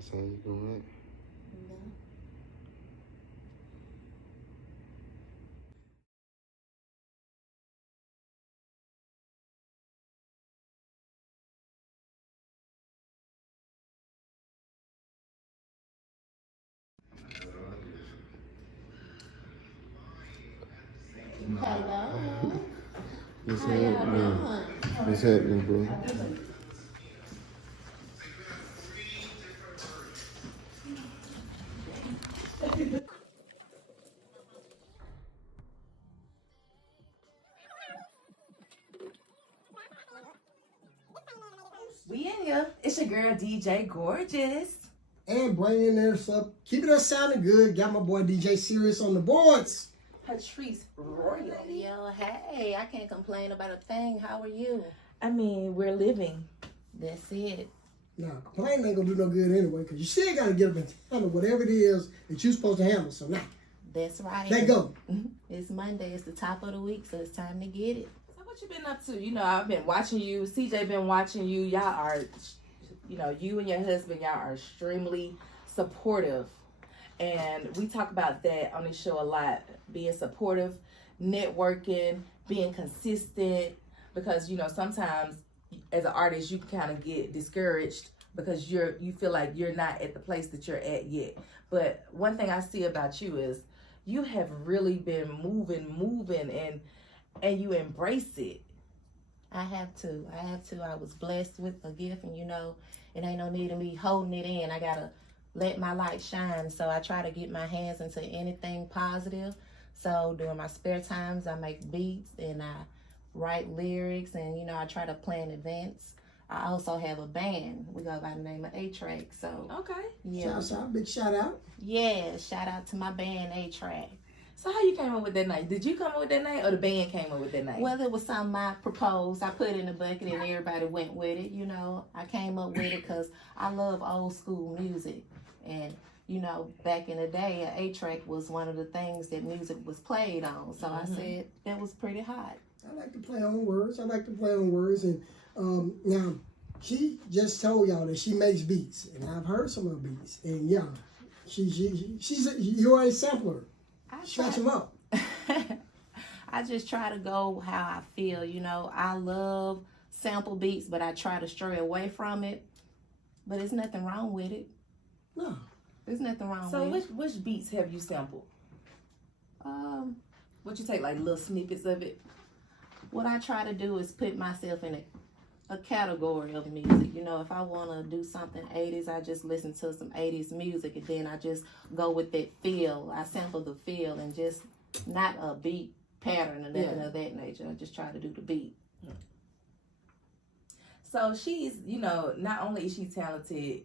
That's how you doing it? No. Hello. What's How y'all happening? doing? What's happening, bro? We in here. It's your girl DJ Gorgeous. And bringing this up, keeping us sounding good. Got my boy DJ Serious on the boards. Patrice Royal. Yo, hey, I can't complain about a thing. How are you? I mean, we're living. That's it. Now, complaining ain't gonna do no good anyway, because you still gotta get up and handle whatever it is that you're supposed to handle. So now, That's right. let go. It's Monday. It's the top of the week, so it's time to get it. So what you been up to? You know, I've been watching you. CJ been watching you. Y'all are, you know, you and your husband, y'all are extremely supportive. And we talk about that on this show a lot. Being supportive, networking, being consistent. Because, you know, sometimes as an artist, you can kind of get discouraged because you feel like you're not at the place that you're at yet. But one thing I see about you is you have really been moving and you embrace it. I have to. I was blessed with a gift, and you know, it ain't no need of me holding it in. I gotta let my light shine. So I try to get my hands into anything positive. So during my spare times, I make beats and I write lyrics, and you know, I try to plan events. I also have a band. We go by the name of A-Track. So Okay. yeah, Big shout out. yeah. Shout out to my band A-Track. So how you came up with that name? Did you come up with that name or the band came up with that name? Well, it was something I proposed. I put it in the bucket and everybody went with it. You know, I came up with it because I love old school music. And, you know, back in the day, an A-Track was one of the things that music was played on. So I said that was pretty hot. I like to play on words. And now, she just told y'all that she makes beats, and I've heard some of her beats. And yeah, you're a sampler. Scratch them up. I just try to go how I feel. You know, I love sample beats, but I try to stray away from it. But there's nothing wrong with it. No. There's nothing wrong So with which beats have you sampled? it. What you take, like little snippets of it? What I try to do is put myself in a category of music. You know, if I want to do something 80s, I just listen to some 80s music, and then I just go with that feel. I sample the feel and just not a beat pattern or nothing of that nature. I just try to do the beat. So she's, you know, not only is she talented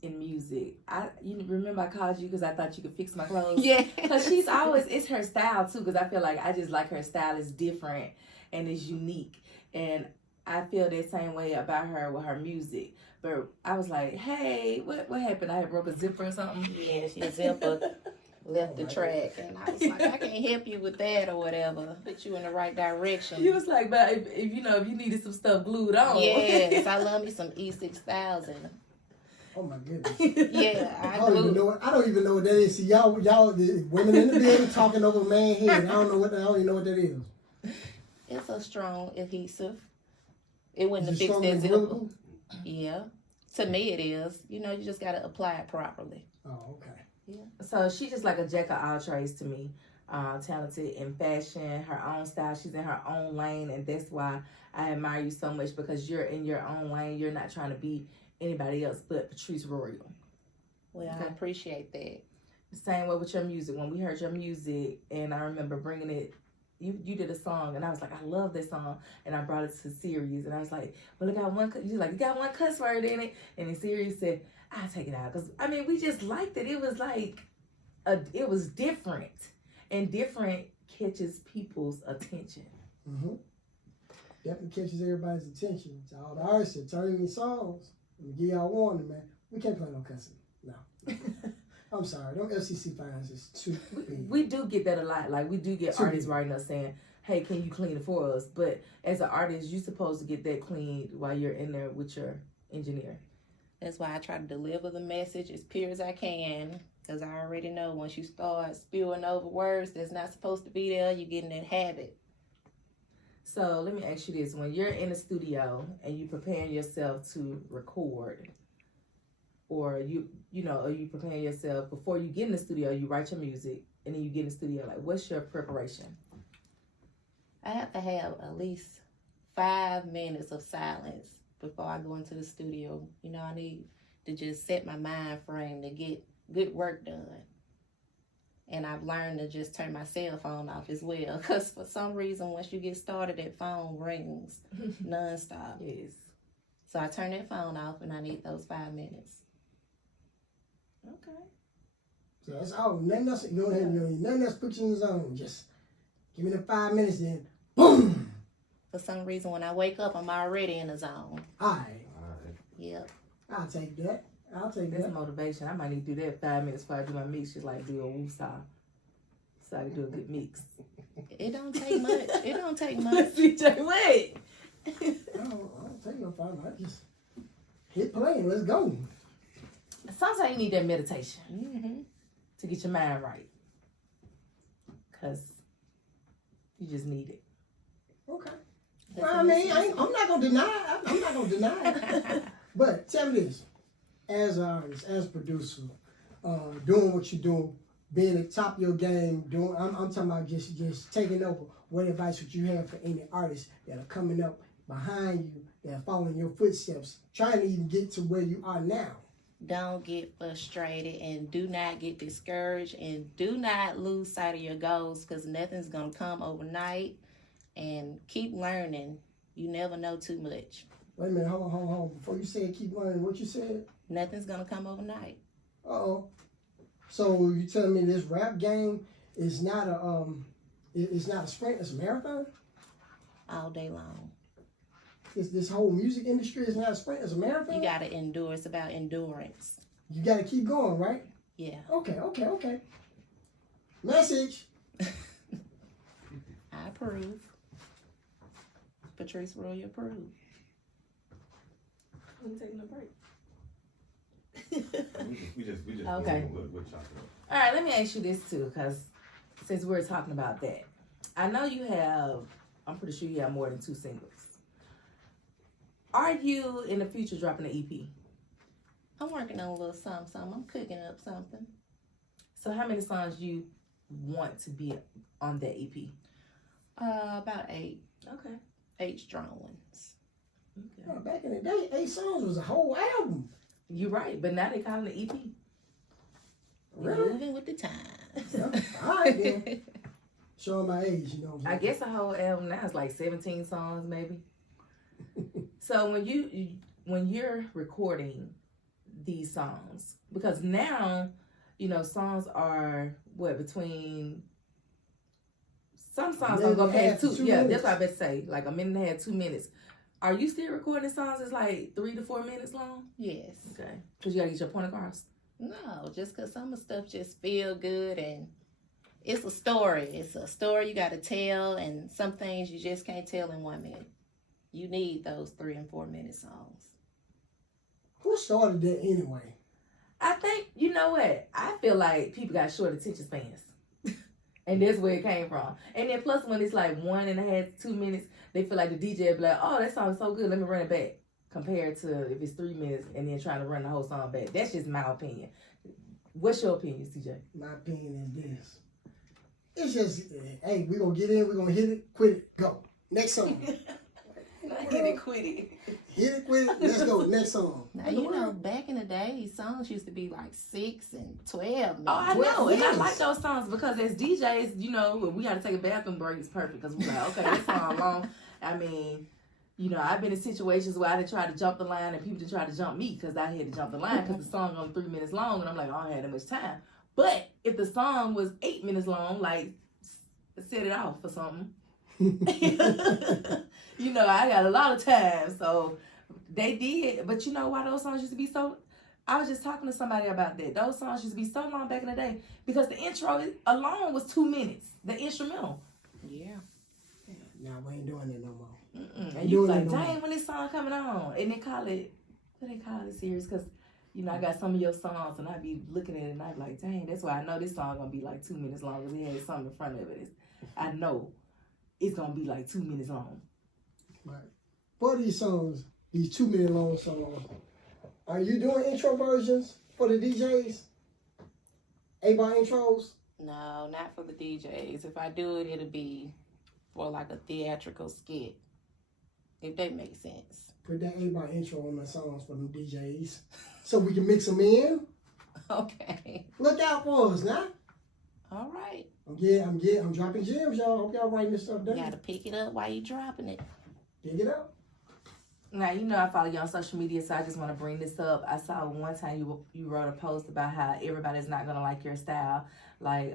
in music, you remember I called you because I thought you could fix my clothes? Yeah. Because she's always, it's her style too, because I feel like I just like her style is different and is unique. And I feel the same way about her with her music. But I was like, hey, what happened? I had broke a zipper or something? Yeah, she zipper left the track, and I was like, I can't help you with that or whatever. Put you in the right direction. You was like, but if you know, if you needed some stuff glued on. Yes, I love me some E6000. Oh my goodness. Yeah, I don't even know what that is. See, y'all, the women in the building talking over a man's head. I don't even know what that is. It's a strong adhesive. It wouldn't have Is it fixed strong that and zipper. durable? Yeah. To me it is. You know, you just gotta apply it properly. Oh, okay. Yeah. So she's just like a jack of all trades to me. Talented in fashion, her own style. She's in her own lane, and that's why I admire you so much, because you're in your own lane. You're not trying to be anybody else but Patrice Royal. Well, I appreciate that. Same way with your music. When we heard your music, and I remember bringing it, you did a song, and I was like, I love this song, and I brought it to Sirius, and I was like, well, it got one. You like, it got one cuss word in it, and then Sirius said, I'll take it out, because I mean, we just liked it. It was like, it was different, and different catches people's attention. Mm-hmm. Definitely catches everybody's attention. To all the artists that turn in these songs, let me give y'all a warning, man. We can't play no cussing. No. I'm sorry. Them FCC fines is too big. We do get that a lot. Like, we do get artists writing us saying, hey, can you clean it for us? But as an artist, you're supposed to get that cleaned while you're in there with your engineer. That's why I try to deliver the message as pure as I can, because I already know once you start spewing over words that's not supposed to be there, you get in that habit. So let me ask you this. When you're in the studio and you preparing yourself to record, or you preparing yourself before you get in the studio, you write your music, and then you get in the studio, like, what's your preparation? I have to have at least 5 minutes of silence before I go into the studio. You know, I need to just set my mind frame to get good work done. And I've learned to just turn my cell phone off as well, because for some reason, once you get started, that phone rings nonstop. Yes. So I turn that phone off, and I need those 5 minutes. Okay. So that's all. Nothing else. Go ahead. Nothing else puts you in the zone. Just give me the 5 minutes, then boom. For some reason, when I wake up, I'm already in the zone. All right. Yep. I'll take that. That's motivation. I might need to do that 5 minutes before I do my mix, just like do a woo-saw, so I can do a good mix. It don't take much. It don't take much. CJ, wait. I don't take no 5 minutes. I just hit play and let's go. Sometimes you need that meditation Mm-hmm. to get your mind right, because you just need it. Okay. Well, I mean, I'm not gonna deny. I'm not gonna deny it. But tell me this: as an artist, as a producer, doing what you're doing, being at the top of your game, I'm talking about just taking over. What advice would you have for any artists that are coming up behind you, that are following your footsteps, trying to even get to where you are now? Don't get frustrated, and do not get discouraged, and do not lose sight of your goals, because nothing's gonna come overnight. And keep learning. You never know too much. Wait a minute, hold on. Before you say keep learning, what you said? Nothing's gonna come overnight. Uh-oh. So you telling me this rap game is not it's not a sprint, it's a marathon? All day long. This whole music industry is not a sprint, it's a marathon? You gotta endure. It's about endurance. You gotta keep going, right? Yeah. Okay. Message. I approve. Patrice Royal approved. I'm taking a break. we just Okay. We'll chop it up. All right, let me ask you this too, because since we're talking about that, I know you have, I'm pretty sure you have more than 2 singles. Are you in the future dropping an EP? I'm working on a little something. I'm cooking up something. So how many songs you want to be on that EP? About 8. Okay. 8 strong ones. Okay. Oh, back in the day, 8 songs was a whole album. You're right, but now they call it an EP. Really? Moving with the times. Yeah. All right, then. Showing my age, you know. I guess a whole album now is like 17 songs, maybe. So when you're recording these songs, because now, songs are between. Some songs don't go past 2. Yeah, that's what I bet to say. Like a minute and a half, 2 minutes. Are you still recording songs that's like 3 to 4 minutes long? Yes. Okay. Because you got to get your point across. No, just because some of the stuff just feel good, and it's a story. It's a story you got to tell, and some things you just can't tell in 1 minute. You need those 3 and 4 minute songs. Who started that anyway? I think, you know what? I feel like people got short attention spans. And that's where it came from. And then plus when it's like 1.5, 2 minutes, they feel like the DJ be like, oh, that song is so good, let me run it back. Compared to if it's 3 minutes and then trying to run the whole song back. That's just my opinion. What's your opinion, CJ? My opinion is this. It's just, hey, we're going to get in, we're going to hit it, quit it, go. Next song. Hit it, quit it. Hit it, quit it, let's go. Next song. Now, back in the day, songs used to be like 6 and 12 minutes. Oh, I know. And I Yes. like those songs because as DJs, we got to take a bathroom break. It's perfect because we're like, okay, that song long. I mean, I've been in situations where I done tried to jump the line and people done tried to jump me because I had to jump the line because the song only 3 minutes long and I'm like, I don't have that much time. But if the song was 8 minutes long, like, set it off for something. I got a lot of time, so they did. But you know why those songs used to be so... I was just talking to somebody about that. Those songs used to be so long back in the day because the intro alone was 2 minutes. The instrumental. Yeah. Now we ain't doing it no more. And you like, dang, when this song coming on? And they call it what they call this series? Because, you know, I got some of your songs and I be looking at it and I be like, dang, that's why I know this song going to be like 2 minutes long because it has something in front of it. I know it's going to be like 2 minutes long. Right. For these songs, these 2 minute long songs, are you doing intro versions for the DJs? A-bar intros? No, not for the DJs. If I do it, it'll be for like a theatrical skit, if that makes sense. Put that A-bar intro on the songs for them DJs so we can mix them in. Okay. Look out for us now. All right. I'm dropping gems, y'all. Hope y'all writing this stuff down. You gotta pick it up while you dropping it. Pick it up. Now, you know I follow you on social media, so I just want to bring this up. I saw one time you wrote a post about how everybody's not going to like your style. Like,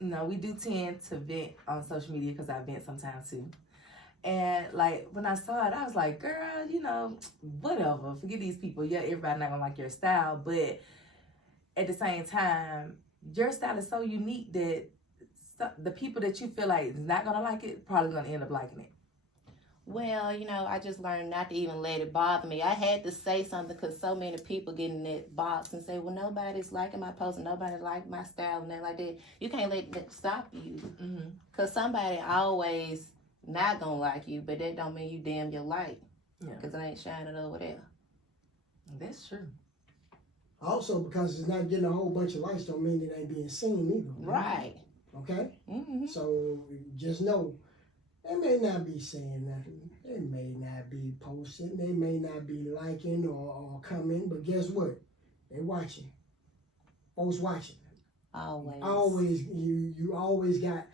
you know, we do tend to vent on social media because I vent sometimes too. And, like, when I saw it, I was like, girl, you know, whatever. Forget these people. Yeah, everybody's not going to like your style. But at the same time, your style is so unique that the people that you feel like is not going to like it probably going to end up liking it. Well, you know, I just learned not to even let it bother me. I had to say something because so many people get in that box and say, well, nobody's liking my post and nobody like my style and that like that. You can't let that stop you. Because somebody always not going to like you, but that don't mean you damn your light. Because it ain't shining over there. That's true. Also, because it's not getting a whole bunch of likes don't mean it ain't being seen either. Right. Okay? Mm-hmm. So just know, they may not be saying nothing. They may not be posting. They may not be liking or commenting. But guess what? They watching. Folks watching. Always. You always got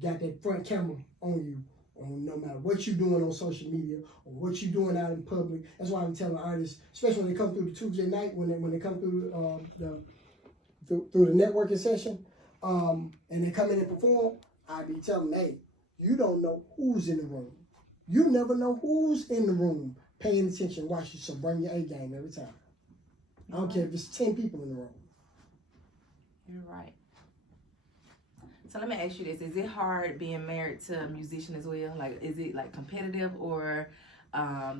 that front camera on you. On no matter what you're doing on social media or what you're doing out in public. That's why I'm telling artists, especially when they come through the Tuesday night, when they come through through the networking session, and they come in and perform, I be telling them, hey, you don't know who's in the room. You never know who's in the room paying attention, watching. So bring your A game every time. I don't care if it's 10 people in the room. You're right. So let me ask you this. Is it hard being married to a musician as well? Like, is it like competitive or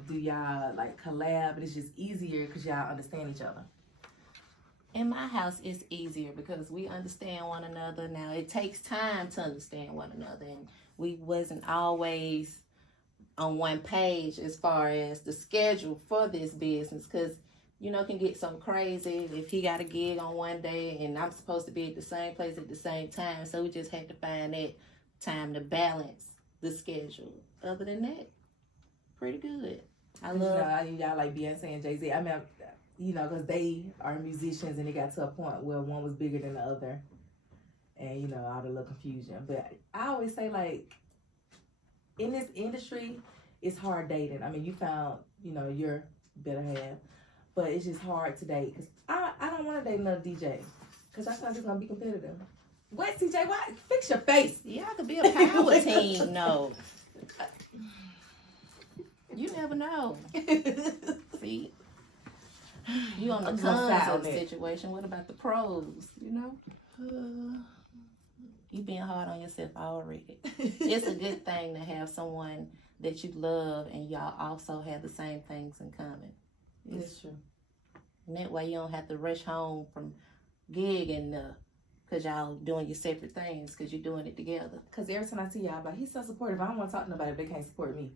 do y'all like collab and it's just easier because y'all understand each other? In my house, it's easier because we understand one another. Now, it takes time to understand one another, and we wasn't always on one page as far as the schedule for this business because, you know, it can get so crazy if he got a gig on one day and I'm supposed to be at the same place at the same time. So we just had to find that time to balance the schedule. Other than that, pretty good. I love y'all like Beyonce and Jay-Z. I mean, you know, because they are musicians and it got to a point where one was bigger than the other. And, you know, all the little confusion. But I always say, like, in this industry, it's hard dating. I mean, you found, you know, your better half. But it's just hard to date. Because I don't want to date another DJ. Because I feel like it's going to be competitive. What, CJ? Why? Fix your face. Yeah, I could be a power team. No. You never know. See? You on the cons of the situation. What about the pros? You know? You being hard on yourself already. It's a good thing to have someone that you love and y'all also have the same things in common. That's true. And that way you don't have to rush home from gigging because y'all doing your separate things because you're doing it together. Because every time I see y'all, I'm like, he's so supportive. I don't want to talk to nobody if they can't support me.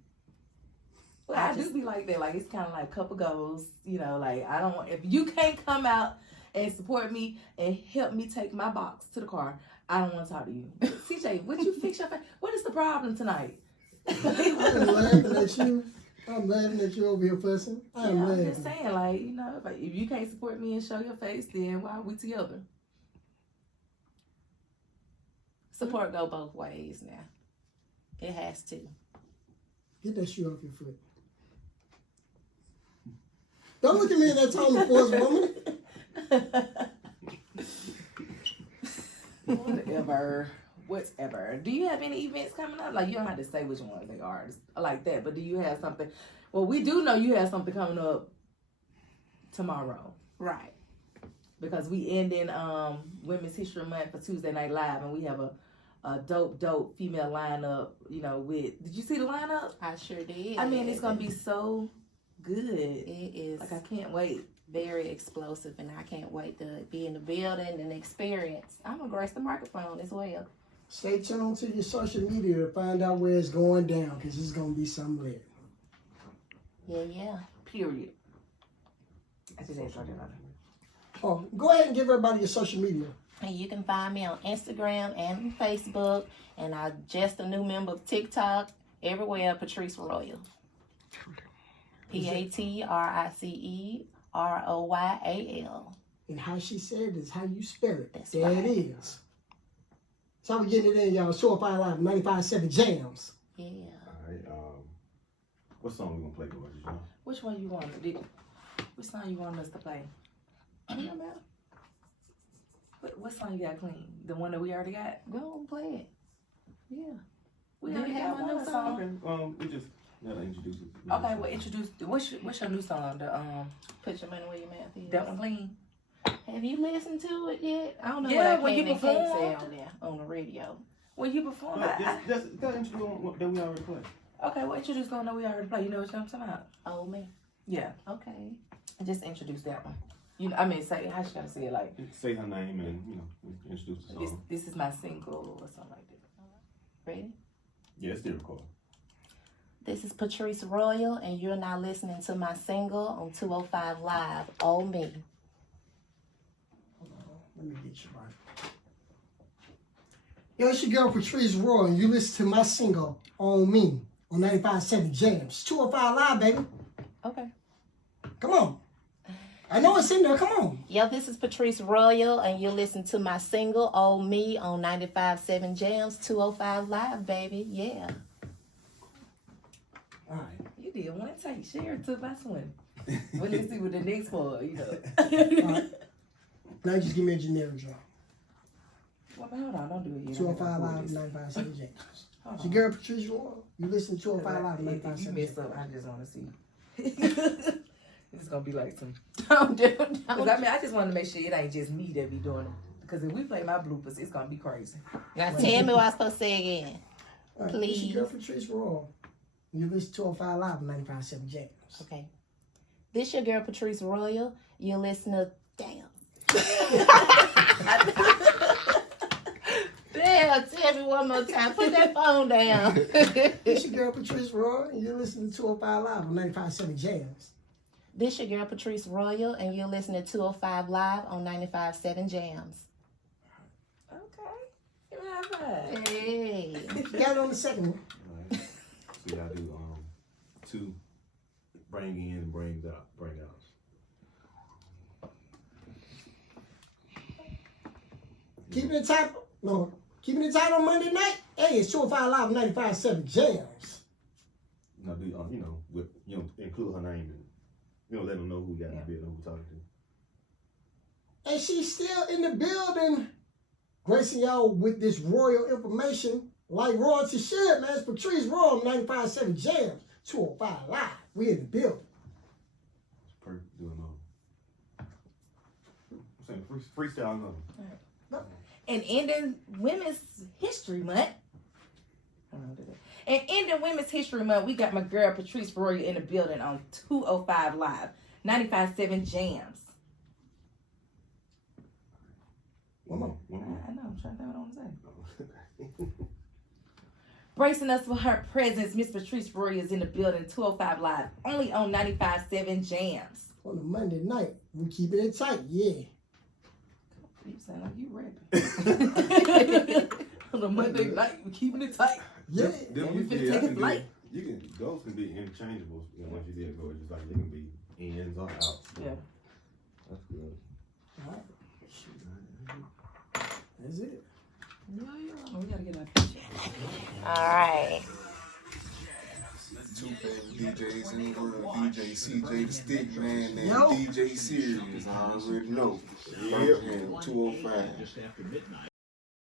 But I do be like that. Like, it's kind of like couple goals. You know, like, I don't want, if you can't come out and support me and help me take my box to the car, I don't want to talk to you. CJ, would you fix your face? What is the problem tonight? I'm laughing at you. I'm laughing at you over here fussing. I'm just saying, like, you know, if you can't support me and show your face, then why are we together? Support go both ways now. It has to. Get that shoe off your foot. Don't look at me in that tone of voice, woman. Whatever. Do you have any events coming up? Like, you don't have to say which ones they are, just like that. But do you have something? Well, we do know you have something coming up tomorrow, right? Because we end in Women's History Month for Tuesday Night Live, and we have a dope female lineup. You know, with, did you see the lineup? I sure did. I mean, it's gonna be so Good. It is Like, I can't wait. very explosive, and I can't wait to be in the building and experience. I'm gonna grace the microphone as well. Stay tuned to your social media to find out where it's going down, because it's going to be something lit. Yeah. Period. I just ain't talking about it. Oh, go ahead and give everybody your social media. And you can find me on Instagram and Facebook, and I'm just a new member of TikTok. Everywhere, Patrice Royal. PatriceRoyal. And how she said it is how you spell it. That's there right. it is. So I'm getting it in, y'all. 205 Live, 95.7 Jamz. Yeah. Alright, what song we gonna play, boys? You know? Which one you want? Which song you want us to play? It don't matter. What song you got clean? The one that we already got? Go on, play it. Yeah. We Do already you have got my new one song? song. We just gotta introduce it. Okay, well, introduce. What's your new song? Put your money where your mouth is. That one clean. Have you listened to it yet? I don't know Yeah, what I when can you and can't say performed. on there on the radio. When you perform, Just gotta introduce one that we already played. okay. Well, introduce the one that we already play. You know what I'm talking about? Oh me. Yeah. Okay. Just introduce that one. You know, I mean, say how she gotta say it like Say her name and introduce the song. this is my single or something like that. Ready? Yeah, it's still recording. This is Patrice Royal, and you're now listening to my single on 205 Live. Oh me. Let me get you right. Yo, it's your girl Patrice Royal, and you listen to my single, On Me, on 95.7 Jamz. 205 Live, baby. Okay. Come on. I know it's in there. Come on. Yo, this is Patrice Royal, and you're listening to my single, Oh Me, on 95.7 Jamz, 205 Live, baby. Yeah. All right. You did one take. Share it 2 by swing. Well, let's see what the next one. You know. All right. Now just give me a generic drum. Well, hold on, don't do it yet. 205 Live, 95.7 Jamz. Hold It's on. your girl Patrice Royal. You listen to 205 Live, If you 95.7 mess up, Jamz. I just want to see. It's gonna be like some. Don't do Cause I mean, I just want to make sure it ain't just me that be doing it. Because if we play my bloopers, it's gonna be crazy. Now tell me what I'm supposed to say again. All right. Please. It's your girl Patrice Royal. You listen to 205 Live, 95.7 Jamz. Okay. This your girl Patrice Royal. You're listening to damn. Damn, tell me one more time. Put that phone down. It's your girl Patrice Royal, and you're listening to 205 Live on 95.7 Jamz. This your girl Patrice Royal, and you're listening to 205 Live on 95.7 Jamz. Okay. Give me a high five. Hey. You got it on the second one. Alright. So y'all do 2 bring in and bring out. Keeping it tight. No, keeping it tight on Monday night. Hey, it's 205 Live 95.7 Jamz. Now do with include her name and let them know who got in the building, who we're talking to. And she's still in the building, gracing y'all with this royal information like royalty should, man. It's Patrice Royal 95.7 Jamz. 205 Live. We in the building. It's perfect doing I'm saying freestyle another. And ending Women's History Month. And ending Women's History Month, we got my girl Patrice Royal in the building on 205 Live, 95.7 Jamz. One more. I know, I'm trying to think what I want to say. Bracing us for her presence, Miss Patrice Royal is in the building, 205 Live, only on 95.7 Jamz. On a Monday night, we keeping it tight, yeah. You sound like you rapping. On a Monday night, we keeping it tight. Yeah. Them we finna take a flight. Those can be interchangeable. Once you did go, it's just like they can be ins or outs. Yeah. That's good. All right. That's it. Yeah. We gotta get our picture. All right. 2 favorite DJs in the world, DJ CJ the Stickman and Yo. DJ Serious. I already know. Birmingham 205.